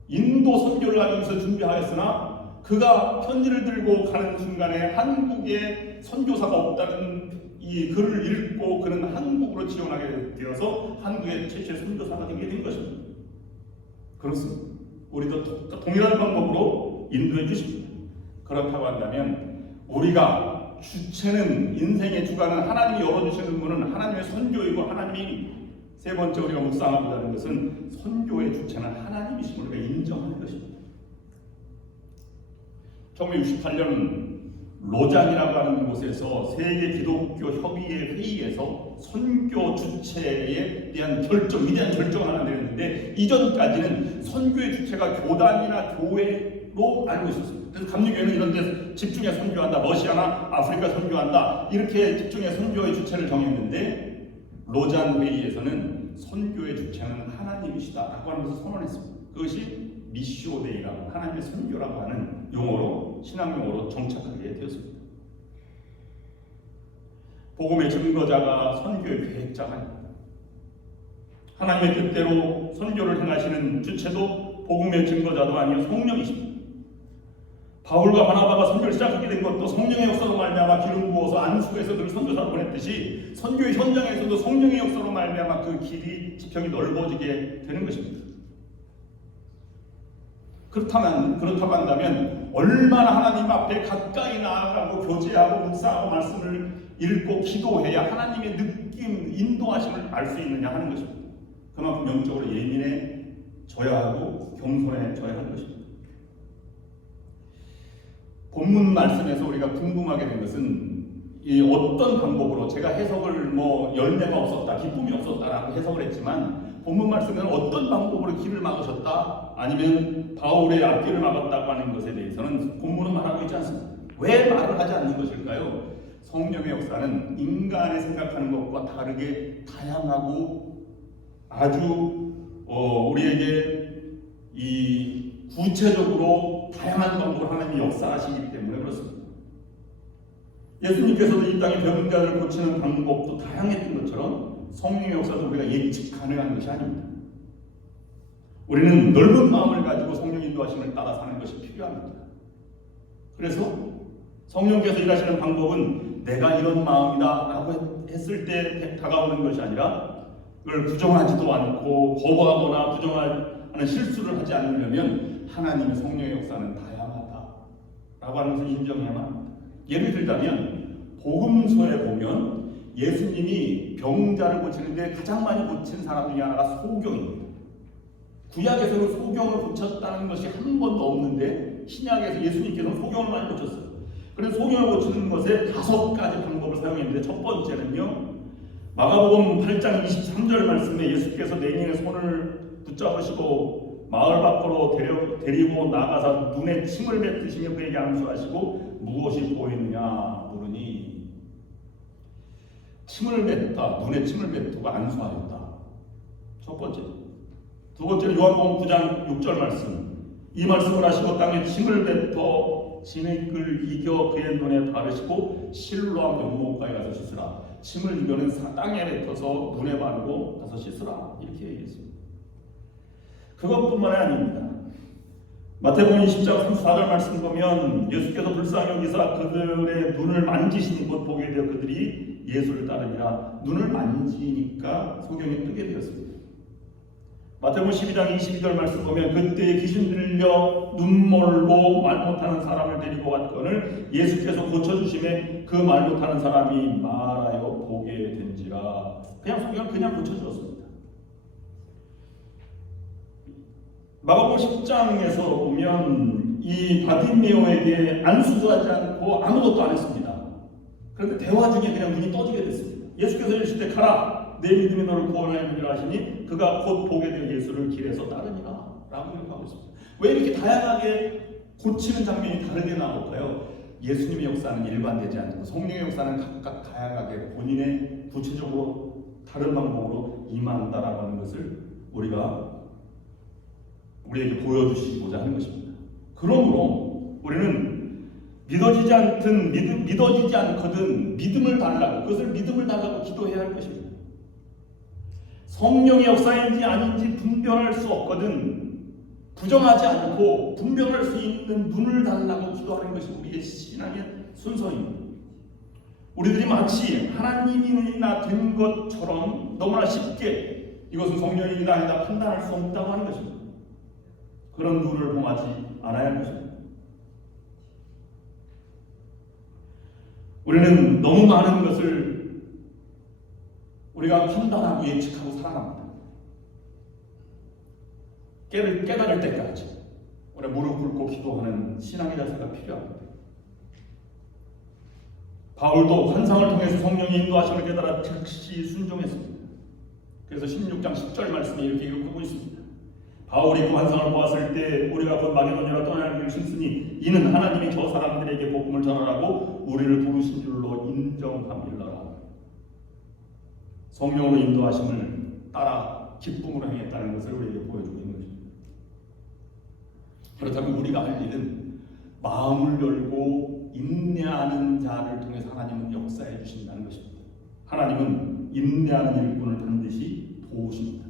인도 선교를 하기 위해서 준비하였으나 그가 편지를 들고 가는 순간에 한국에 선교사가 없다는 이 글을 읽고 그는 한국으로 지원하게 되어서 한국의 최초의 선교사가 되게 된 것입니다. 그렇습니다. 우리도 동일한 방법으로 인도해 주십니다. 그렇다고 한다면 우리가 주체는 인생의 주관은 하나님이 열어주시는 문은 하나님의 선교이고 하나님이 세 번째 우리가 묵상하고자 하는 것은 선교의 주체는 하나님이심을 우리가 인정하는 것입니다. 1968년 로잔이라고 하는 곳에서 세계 기독교 협의회 회의에서 선교 주체에 대한 결정, 위대한 결정을 하나 내렸는데 이전까지는 선교의 주체가 교단이나 교회로 알고 있었습니다. 그래서 감리교회는 이런 데 집중해 선교한다, 러시아나 아프리카 선교한다 이렇게 집중해 선교의 주체를 정했는데 로잔 회의에서는 선교의 주체는 하나님이시다라고 하는 것을 선언했습니다. 그것이 미시오데이라고 하나님의 선교라고 하는 용어로 신앙 용어로 정착하게 되었습니다. 복음의 증거자가 선교의 계획자가 아닙니다. 하나님의 뜻대로 선교를 행하시는 주체도 복음의 증거자도 아니요 성령이십니다. 바울과 바나바가 선교를 시작하게 된 것도 성령의 역사로 말미암아 기름 부어서 안수에서 그를 선교사로 보냈듯이 선교의 현장에서도 성령의 역사로 말미암아 그 길이 지평이 넓어지게 되는 것입니다. 그렇다고 한다면 얼마나 하나님 앞에 가까이 나아가고 교제하고 묵상하고 말씀을 읽고 기도해야 하나님의 느낌, 인도하심을 알 수 있느냐 하는 것입니다. 그만큼 영적으로 예민해져야 하고 겸손해져야 하는 것입니다. 본문 말씀에서 우리가 궁금하게 된 것은 이 어떤 방법으로 제가 해석을 열매가 없었다, 기쁨이 없었다라고 해석을 했지만 본문 말씀에는 어떤 방법으로 길을 막으셨다 아니면 바울의 앞길을 막았다고 하는 것에 대해서는 본문은 말하고 있지 않습니다. 왜 말을 하지 않는 것일까요? 성령의 역사는 인간의 생각하는 것과 다르게 다양하고 아주 우리에게 이 구체적으로 다양한 방법으로 하나님이 역사하시기 때문에 그렇습니다. 예수님께서도 이 땅의 병든 자를 고치는 방법도 다양했던 것처럼 성령의 역사도 우리가 예측 가능한 것이 아닙니다. 우리는 넓은 마음을 가지고 성령 인도하심을 따라 사는 것이 필요합니다. 그래서 성령께서 일하시는 방법은 내가 이런 마음이다 라고 했을 때 다가오는 것이 아니라 그걸 부정하지도 않고 거부하거나 부정하는 실수를 하지 않으려면 하나님의 성령의 역사는 다양하다라고 하는 것을 인정해야만 합니다. 예를 들자면 복음서에 보면 예수님이 병자를 고치는데 가장 많이 고친 사람 중에 하나가 소경입니다. 구약에서는 소경을 고쳤다는 것이 한 번도 없는데 신약에서 예수님께서는 소경을 많이 고쳤어요. 그래서 소경을 고치는 것에 5가지 방법을 사용했는데 첫 번째는요, 마가복음 8장 23절 말씀에 예수께서 내인의 손을 붙잡으시고 마을 밖으로 데리고 나가서 눈에 침을 뱉으시며 그에게 안수하시고 무엇이 보이느냐 물으니 침을 뱉다, 눈에 침을 뱉고 안수하였다. 첫 번째. 두 번째는 요한복음 9장 6절 말씀. 이 말씀을 하시고 땅에 침을 뱉어 진액을 이겨 그의 눈에 바르시고 실로암 연못가에 가서 씻으라. 침을 이겨는 땅에 뱉어서 눈에 바르고 가서 씻으라. 이렇게 얘기했습니다. 그것뿐만이 아닙니다. 마태복음 20장 34절 말씀 보면 예수께서 불쌍히 여기사 그들의 눈을 만지시는 것 보게 되어 그들이 예수를 따르니라. 눈을 만지니까 소경이 뜨게 되었습니다. 마태복음 12장 22절 말씀 보면 그때 귀신 들려 눈 멀고 말 못하는 사람을 데리고 왔거늘 예수께서 고쳐주심에 그 말 못하는 사람이 말하여 보게 된지라. 그냥 소경을 그냥 고쳐주었습니다. 마가복음 10장에서 보면 이 바디메오에게 안수도 하지 않고 아무것도 안 했습니다. 그런데 대화 중에 그냥 눈이 떠지게 됐습니다. 예수께서 이르실 때 가라 내 믿음이 너를 구원하느니라 하시니 그가 곧 보게 되어 예수를 길에서 따르니라 라고 기록하고 있습니다. 왜 이렇게 다양하게 고치는 장면이 다르게 나올까요? 예수님의 역사는 일관되지 않고 성령의 역사는 각각 다양하게 본인의 구체적으로 다른 방법으로 임한다라고 하는 것을 우리에게 보여주시고자 하는 것입니다. 그러므로 우리는 믿어지지 않거든 믿음을 달라고, 그것을 믿음을 달라고 기도해야 할 것입니다. 성령의 역사인지 아닌지 분별할 수 없거든 부정하지 않고 분별할 수 있는 눈을 달라고 기도하는 것이 우리의 신앙의 순서입니다. 우리들이 마치 하나님이나 된 것처럼 너무나 쉽게 이것은 성령이다 아니다 판단할 수 없다고 하는 것입니다. 그런 눈을 봉하지 않아야 할 것입니다. 우리는 너무 많은 것을 우리가 판단하고 예측하고 살아갑니다. 깨달을 때까지 우리가 무릎 꿇고 기도하는 신앙의 자세가 필요합니다. 바울도 환상을 통해서 성령의 인도하심을 깨달아 즉시 순종했습니다. 그래서 16장 10절 말씀에 이렇게 기록하고 있습니다. 바울이 그 환상을 보았을 때 우리가 곧 마게도냐로 떠나는 길을 신으니 이는 하나님이 저 사람들에게 복음을 전하라고 우리를 부르신 줄로 인정함이라. 성령으로 인도하심을 따라 기쁨으로 행했다는 것을 우리에게 보여주고 있는 것입니다. 그렇다면 우리가 할 일은 마음을 열고 인내하는 자를 통해서 하나님은 역사해 주신다는 것입니다. 하나님은 인내하는 일꾼을 반드시 도우십니다.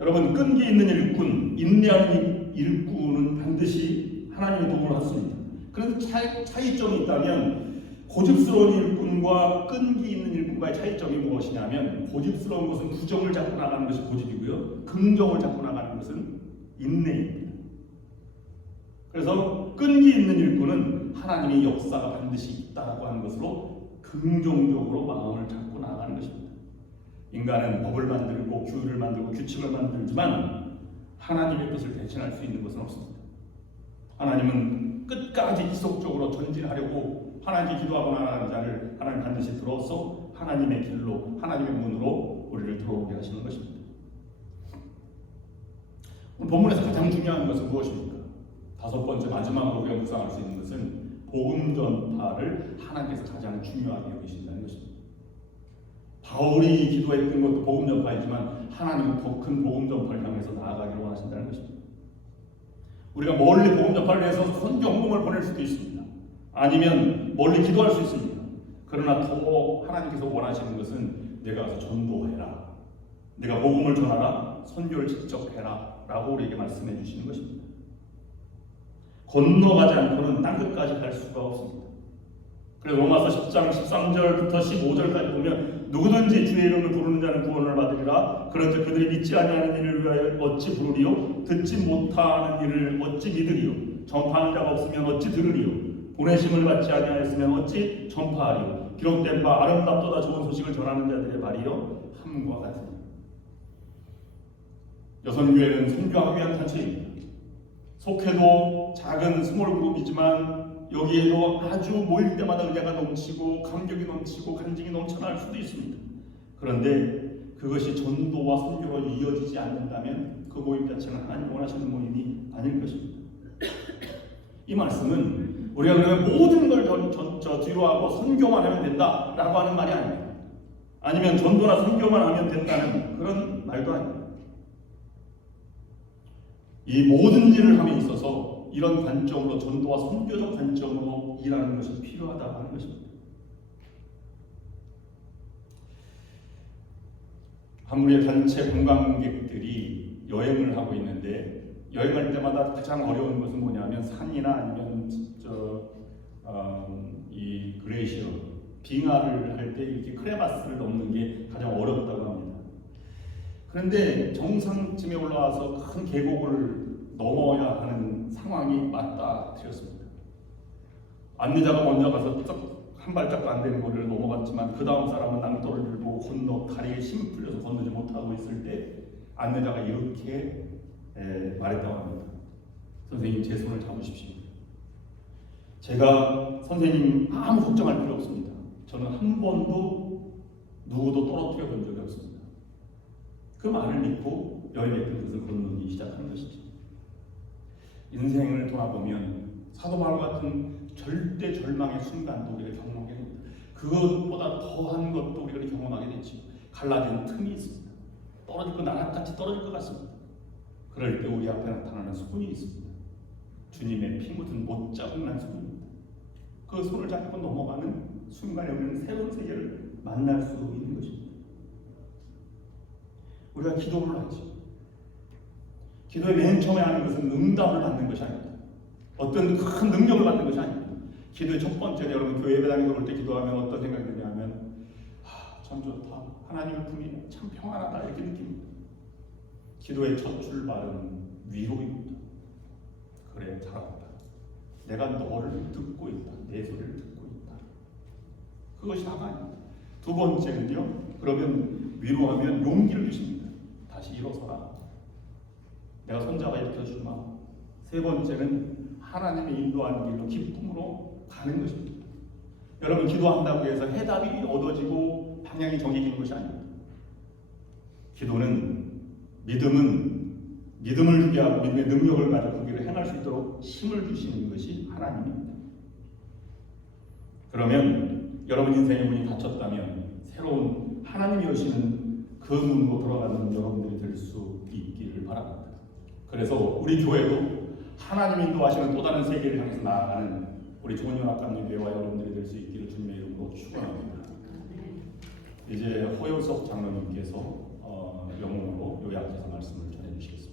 여러분, 끈기 있는 일꾼, 인내하는 일꾼은 반드시 하나님의 도움을 받습니다. 그런데 차이점이 있다면 고집스러운 일꾼과 끈기 있는 일꾼과의 차이점이 무엇이냐면, 고집스러운 것은 부정을 잡고 나가는 것이 고집이고요, 긍정을 잡고 나가는 것은 인내입니다. 그래서 끈기 있는 일꾼은 하나님의 역사가 반드시 있다라고 하는 것으로 긍정적으로 마음을 잡고 나가는 것입니다. 인간은 법을 만들고 규율을 만들고 규칙을 만들지만 하나님의 뜻을 대신할 수 있는 것은 없습니다. 하나님은 끝까지 지속적으로 전진하려고 하나님께 기도하고 나가는 자를 하나님 반드시 들어서 하나님의 길로, 하나님의 문으로 우리를 들어오게 하시는 것입니다. 오늘 본문에서 가장 중요한 것은 무엇입니까? 다섯 번째 마지막으로 우리가 묵상할 수 있는 것은 복음 전파를 하나님께서 가장 중요하게 여기신다는 것입니다. 바울이 기도했던 것도 복음 전파이지만 하나님은 더 큰 복음 전파를 향해서 나아가기를 원하신다는 것입니다. 우리가 멀리 복음 전파를 위해서 선교 헌금을 보낼 수도 있습니다. 아니면 멀리 기도할 수 있습니다. 그러나 더 하나님께서 원하시는 것은 내가 가서 전도해라, 내가 복음을 전하라, 선교를 직접 해라 라고 우리에게 말씀해 주시는 것입니다. 건너가지 않고는 땅끝까지 갈 수가 없습니다. 그래서 로마서 10장 13절부터 15절까지 보면 누구든지 주의 이름을 부르는 자는 구원을 받으리라. 그런즉 그들이 믿지 아니하는 일을 위하여 어찌 부르리요? 듣지 못하는 일을 어찌 믿으리요? 전파하는 자가 없으면 어찌 들으리요? 보내심을 받지 아니하였으면 어찌 전파하리요? 기록된 바 아름답도다 좋은 소식을 전하는 자들의 말이요 함과 같으니. 여선교회는 선교하기 위한 단체입니다. 속해도 작은 스몰 그룹이지만 여기에도 아주 모일 때마다 은혜가 넘치고 감격이 넘치고 간증이 넘쳐날 수도 있습니다. 그런데 그것이 전도와 선교로 이어지지 않는다면 그 모임 자체는 하나님 원하시는 모임이 아닐 것입니다. 이 말씀은 우리가 그러면 모든 걸 뒤로 하고 선교만 하면 된다라고 하는 말이 아닙니다. 아니면 전도나 선교만 하면 된다는 그런 말도 아닙니다. 이 모든 일을 함에 있어서 이런 관점으로, 전도와 선교적 관점으로 일하는 것이 필요하다고 하는 것입니다. 한 무리의 단체 관광객들이 여행을 하고 있는데 여행할 때마다 가장 어려운 것은 뭐냐면 산이나 아니면 이 그레이시어, 빙하를 할 때 이렇게 크레바스를 넘는 게 가장 어렵다고 합니다. 그런데 정상쯤에 올라와서 큰 계곡을 넘어야 하는 상황이 맞닥뜨렸습니다. 안내자가 먼저 가서 한 발짝도 안 되는 거리를 넘어갔지만 그 다음 사람은 낭떠러를 들고 건너 다리에 힘이 풀려서 건너지 못하고 있을 때 안내자가 이렇게 말했다고 합니다. 선생님, 제 손을 잡으십시오. 제가 선생님 아무 걱정할 필요 없습니다. 저는 한 번도 누구도 떨어뜨려 본 적이 없습니다. 그 말을 믿고 여인의 그릇을 건너기 시작한 것이죠. 인생을 돌아보면 사도 바울과 같은 절대 절망의 순간도 우리가 경험하게 됩니다. 그것보다 더한 것도 우리가 경험하게 되죠. 갈라진 틈이 있습니다. 떨어질 것, 나락같이 떨어질 것 같습니다. 그럴 때 우리 앞에 나타나는 손이 있습니다. 주님의 피 묻은 못자국난 손입니다. 그 손을 잡고 넘어가는 순간에 우리는 새로운 세계를 만날 수 있는 것입니다. 우리가 기도를 하지. 기도의 맨 처음에 하는 것은 응답을 받는 것이 아닙니다. 어떤 큰 능력을 받는 것이 아닙니다. 기도의 첫 번째는 여러분 교회 예배당에서 올 때 기도하면 어떤 생각이 드냐면 참 좋다. 하나님의 품이 참 평안하다 이렇게 느낍니다. 기도의 첫 출발은 위로입니다. 그래 잘한다. 내가 너를 듣고 있다. 내 소리를 듣고 있다. 그것이 다가 아닙니다. 두 번째는요. 그러면 위로하면 용기를 주십니다. 다시 일어서라. 내가 손잡아 일으켜주마. 세 번째는 하나님의 인도하는 길로 기쁨으로 가는 것입니다. 여러분 기도한다고 해서 해답이 얻어지고 방향이 정해지는 것이 아닙니다. 기도는 믿음을 주게 하고 믿음의 능력을 가지고 그 길을 행할 수 있도록 힘을 주시는 것이 하나님입니다. 그러면 여러분 인생의 문이 닫혔다면 새로운 하나님이 여시는 그 문으로 들어가는 여러분들이 될 수 있기를 바랍니다. 그래서 우리 교회도 하나님 인도하시는 또 다른 세계를 향해서 나아가는 우리 좋은 연합감리교회와 여러분들이 될 수 있기를 주님의 이름으로 축원합니다. 이제 호요석 장로님께서 영어로 요약해서 말씀을 전해주시겠습니다.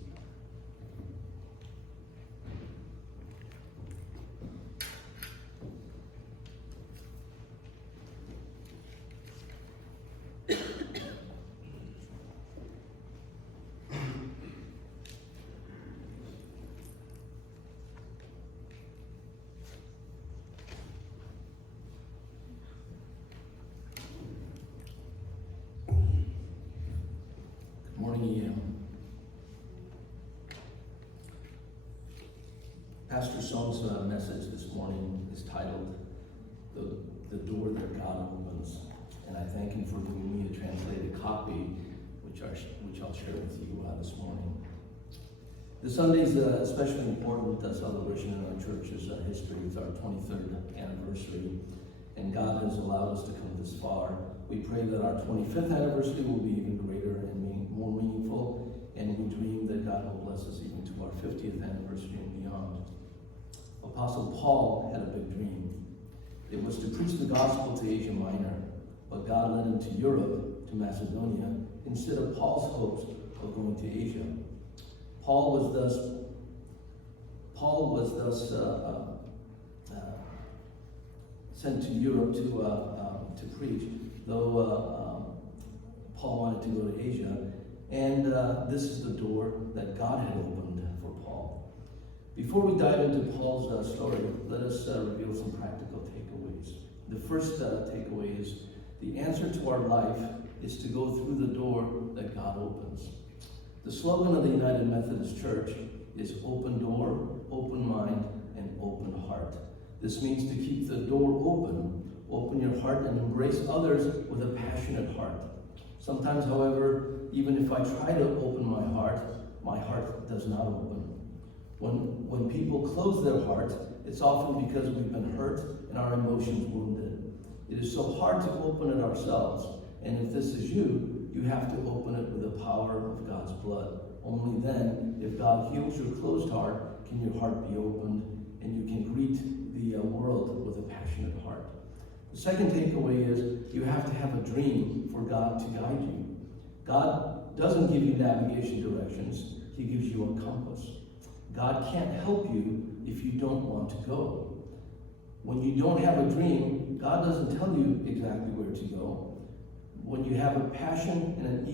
Pastor Song's message this morning is titled The Door That God Opens. And I thank him for giving me a translated copy, which I'll share with you this morning. This Sunday is especially important celebration in our church's history. It's our 23rd anniversary, and God has allowed us to come this far. We pray that our 25th anniversary will be even greater and more meaningful, and we dream that God will bless us even to our 50th anniversary and beyond. Apostle Paul had a big dream. It was to preach the gospel to Asia Minor, but God led him to Europe, to Macedonia, instead of Paul's hopes of going to Asia. Paul was thus sent to Europe to preach, though Paul wanted to go to Asia. And this is the door that God had opened for Paul. Before we dive into Paul's story, let us reveal some practical takeaways. The first takeaway is the answer to our life is to go through the door that God opens. The slogan of the United Methodist Church is open door, open mind, and open heart. This means to keep the door open your heart, and embrace others with a passionate heart. Sometimes, however, even if I try to open my heart does not open. When people close their heart, it's often because we've been hurt and our emotions wounded. It is so hard to open it ourselves, and if this is you, you have to open it with the power of God's blood. Only then, if God heals your closed heart, can your heart be opened, and you can greet the world with a passionate heart. The second takeaway is you have to have a dream for God to guide you. God doesn't give you navigation directions, he gives you a compass. God can't help you if you don't want to go. When you don't have a dream, God doesn't tell you exactly where to go. When you have a passion and an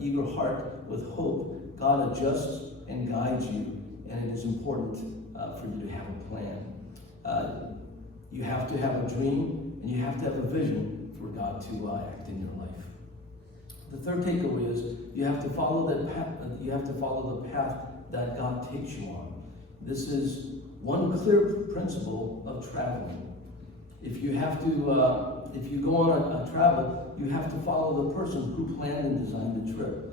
eager heart with hope, God adjusts and guides you, and it is important for you to have a plan. You have to have a dream, and you have to have a vision for God to act in your life. The third takeaway is you have to follow that path. You have to follow the path that God takes you on. This is one clear principle of traveling. If you have to, if you go on a travel, you have to follow the person who planned and designed the trip.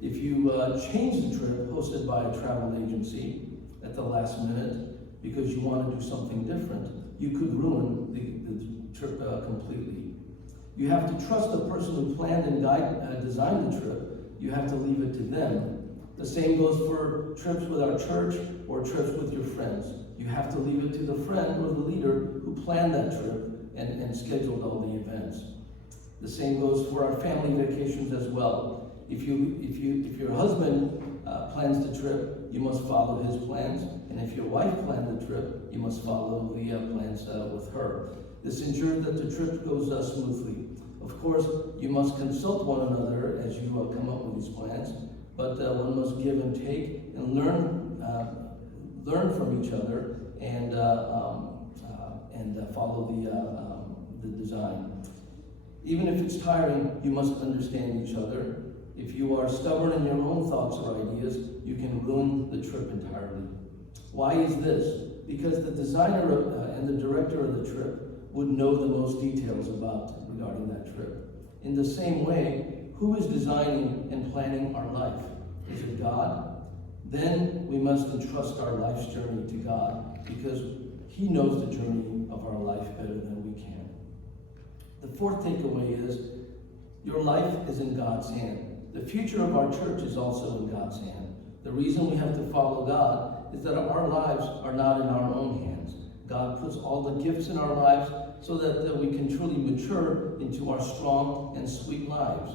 If you change the trip hosted by a travel agency at the last minute because you want to do something different, you could ruin the trip completely. You have to trust the person who planned and designed the trip. You have to leave it to them. The same goes for trips with our church or trips with your friends. You have to leave it to the friend or the leader who planned that trip and scheduled all the events. The same goes for our family vacations as well. If your husband plans the trip, you must follow his plans. And if your wife planned the trip, you must follow the plans with her. This ensures that the trip goes smoothly. Of course, you must consult one another as you come up with these plans, but one must give and take and learn from each other and follow the design. Even if it's tiring, you must understand each other. If you are stubborn in your own thoughts or ideas, you can ruin the trip entirely. Why is this? Because the designer and the director of the trip would know the most details regarding that trip. In the same way, who is designing and planning our life? Is it God? Then we must entrust our life's journey to God because He knows the journey of our life better than we can. The fourth takeaway is your life is in God's hand. The future of our church is also in God's hand. The reason we have to follow God is that our lives are not in our own hands. God puts all the gifts in our lives so that we can truly mature into our strong and sweet lives.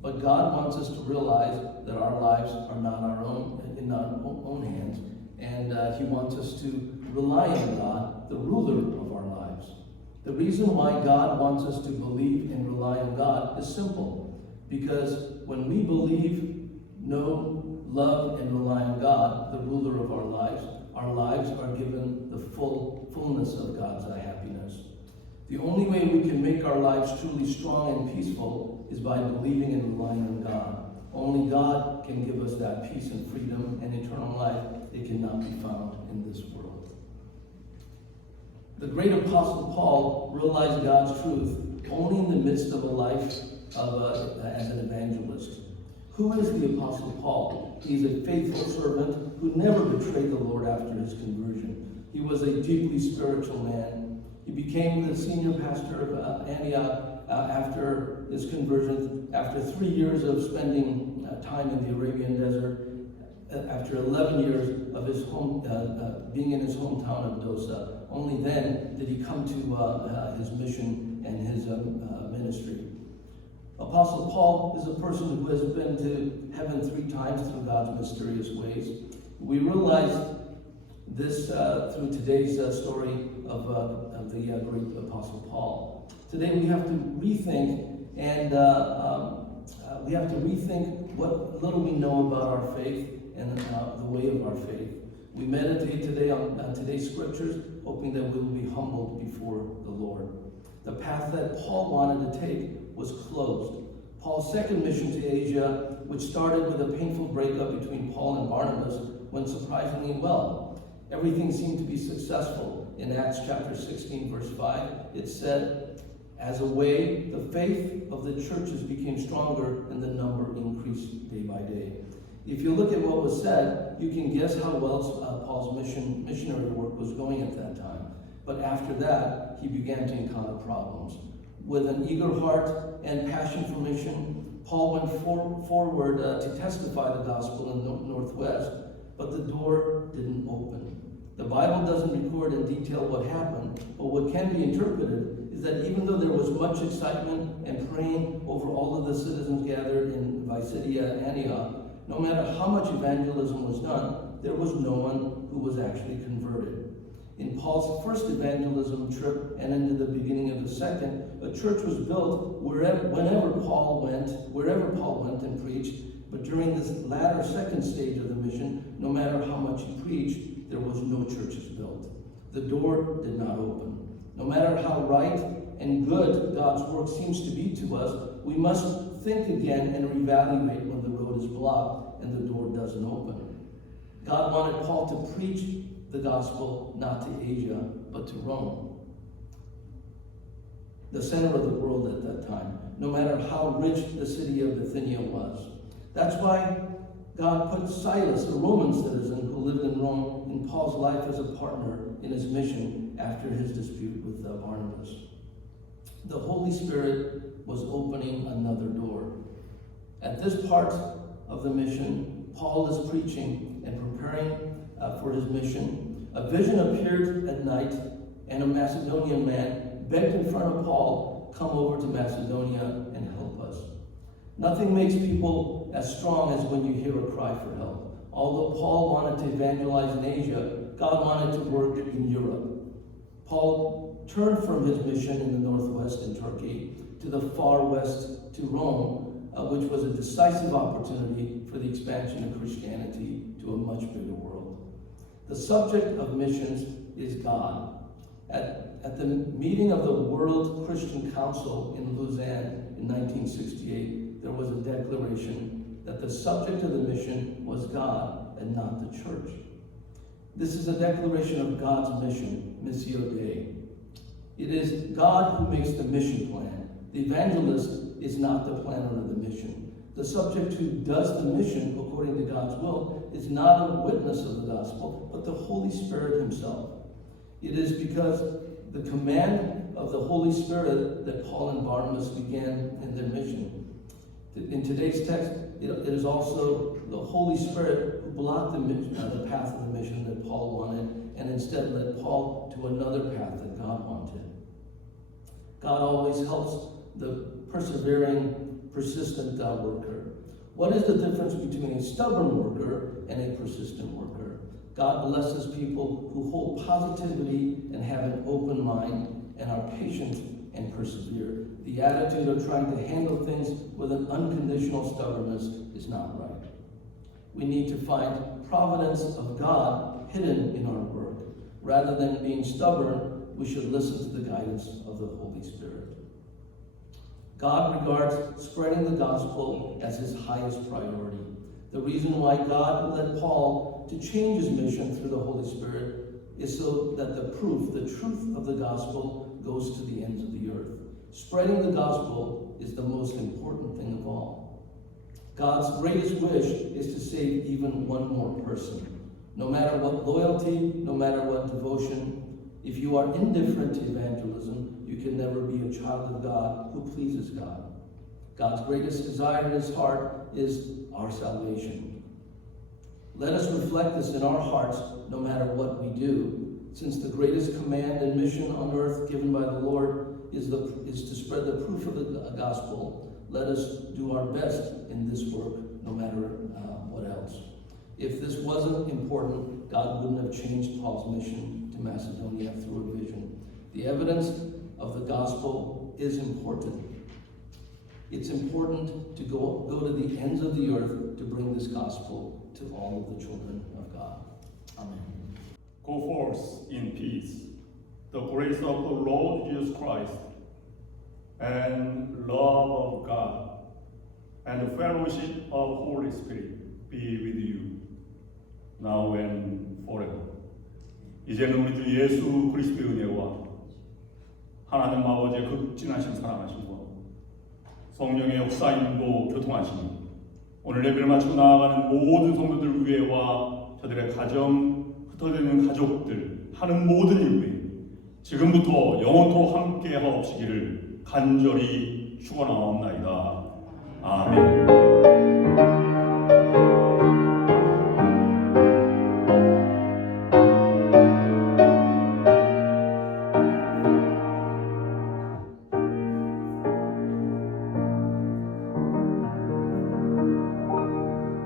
But God wants us to realize that our lives are not in our own hands, and He wants us to rely on God, the ruler of our lives. The reason why God wants us to believe and rely on God is simple, because when we believe, know, love, and rely on God, the ruler of our lives are given the fullness of God's happiness. The only way we can make our lives truly strong and peaceful is by believing and relying on God. Only God can give us that peace and freedom and eternal life. It cannot be found in this world. The great apostle Paul realized God's truth only in the midst of a life as an evangelist. Who is the apostle Paul? He's a faithful servant who never betrayed the Lord after his conversion. He was a deeply spiritual man. He became the senior pastor of Antioch after his conversion, after 3 years of spending time in the Arabian desert, after 11 years of his being in his hometown of Dosa. Only then did he come to his mission and his ministry. Apostle Paul is a person who has been to heaven 3 times through God's mysterious ways. We realize this through today's story of the great Apostle Paul. Today we have to rethink what little we know about our faith and the way of our faith. We meditate today on today's scriptures, hoping that we will be humbled before the Lord. The path that Paul wanted to take was closed. Paul's second mission to Asia, which started with a painful breakup between Paul and Barnabas, went surprisingly well. Everything seemed to be successful. In Acts chapter 16, verse 5, it said, "As a way, the faith of the churches became stronger and the number increased day by day." If you look at what was said, you can guess how well Paul's missionary work was going at that time. But after that, he began to encounter problems. With an eager heart and passion for mission, Paul went forward to testify the gospel in the Northwest, but the door didn't open. The Bible doesn't record in detail what happened, but what can be interpreted is that even though there was much excitement and praying over all of the citizens gathered in Pisidia, Antioch, no matter how much evangelism was done, there was no one who was actually converted. In Paul's first evangelism trip and into the beginning of the second, a church was built wherever Paul went and preached. But during this latter second stage of the mission, no matter how much he preached, there was no churches built. The door did not open. No matter how right and good God's work seems to be to us, we must think again and reevaluate when the road is blocked and the door doesn't open. God wanted Paul to preach the gospel not to Asia, but to Rome. the center of the world at that time, no matter how rich the city of Bithynia was. That's why God put Silas, a Roman citizen who lived in Rome, in Paul's life as a partner in his mission after his dispute with Barnabas. The Holy Spirit was opening another door. At this part of the mission, Paul is preaching and preparing for his mission. A vision appeared at night, and a Macedonian man begged in front of Paul, "Come over to Macedonia and help us." Nothing makes people as strong as when you hear a cry for help. Although Paul wanted to evangelize in Asia, God wanted to work in Europe. Paul turned from his mission in the northwest in Turkey to the far west to Rome, which was a decisive opportunity for the expansion of Christianity to a much bigger world. The subject of missions is God. At the meeting of the World Christian Council in Lausanne in 1968, there was a declaration that the subject of the mission was God and not the church. This is a declaration of God's mission, Missio Dei. It is God who makes the mission plan. The evangelist is not the planner of the mission. The subject who does the mission according to God's will is not a witness of the gospel, but the Holy Spirit himself. It is because the command of the Holy Spirit that Paul and Barnabas began in their mission. In today's text, it is also the Holy Spirit who blocked the path of the mission that Paul wanted, and instead led Paul to another path that God wanted. God always helps the persevering, persistent worker. What is the difference between a stubborn worker and a persistent worker? God blesses people who hold positivity and have an open mind and are patient and persevere. The attitude of trying to handle things with an unconditional stubbornness is not right. We need to find providence of God hidden in our work. Rather than being stubborn, we should listen to the guidance of the Holy Spirit. God regards spreading the gospel as his highest priority. The reason why God led Paul to change his mission through the Holy Spirit is so that the truth of the gospel goes to the ends of the earth. Spreading the gospel is the most important thing of all. God's greatest wish is to save even one more person. No matter what loyalty, no matter what devotion, if you are indifferent to evangelism, you can never be a child of God who pleases God. God's greatest desire in his heart is our salvation. Let us reflect this in our hearts no matter what we do, since the greatest command and mission on earth given by the Lord is to spread the proof of the gospel. Let us do our best in this work no matter what else. If this wasn't important, God wouldn't have changed Paul's mission to Macedonia through a vision. The evidence of the gospel is important. It's important to go to the ends of the earth to bring this gospel to all of the children of God. Amen. Go forth in peace. The grace of the Lord Jesus Christ and love of God and the fellowship of Holy Spirit be with you now and forever. 이제는 우리 주 예수 그리스도의 은혜와 하나님 아버지의 극진하신 사랑하심과 성령의 역사인도 교통하심이 오늘 예배를 마치고 나아가는 모든 성도들 위에와 저들의 가정, 흩어져 있는 가족들, 하는 모든 일 위에 지금부터 영원토록 함께 하옵시기를 간절히 축원하옵나이다. 아멘.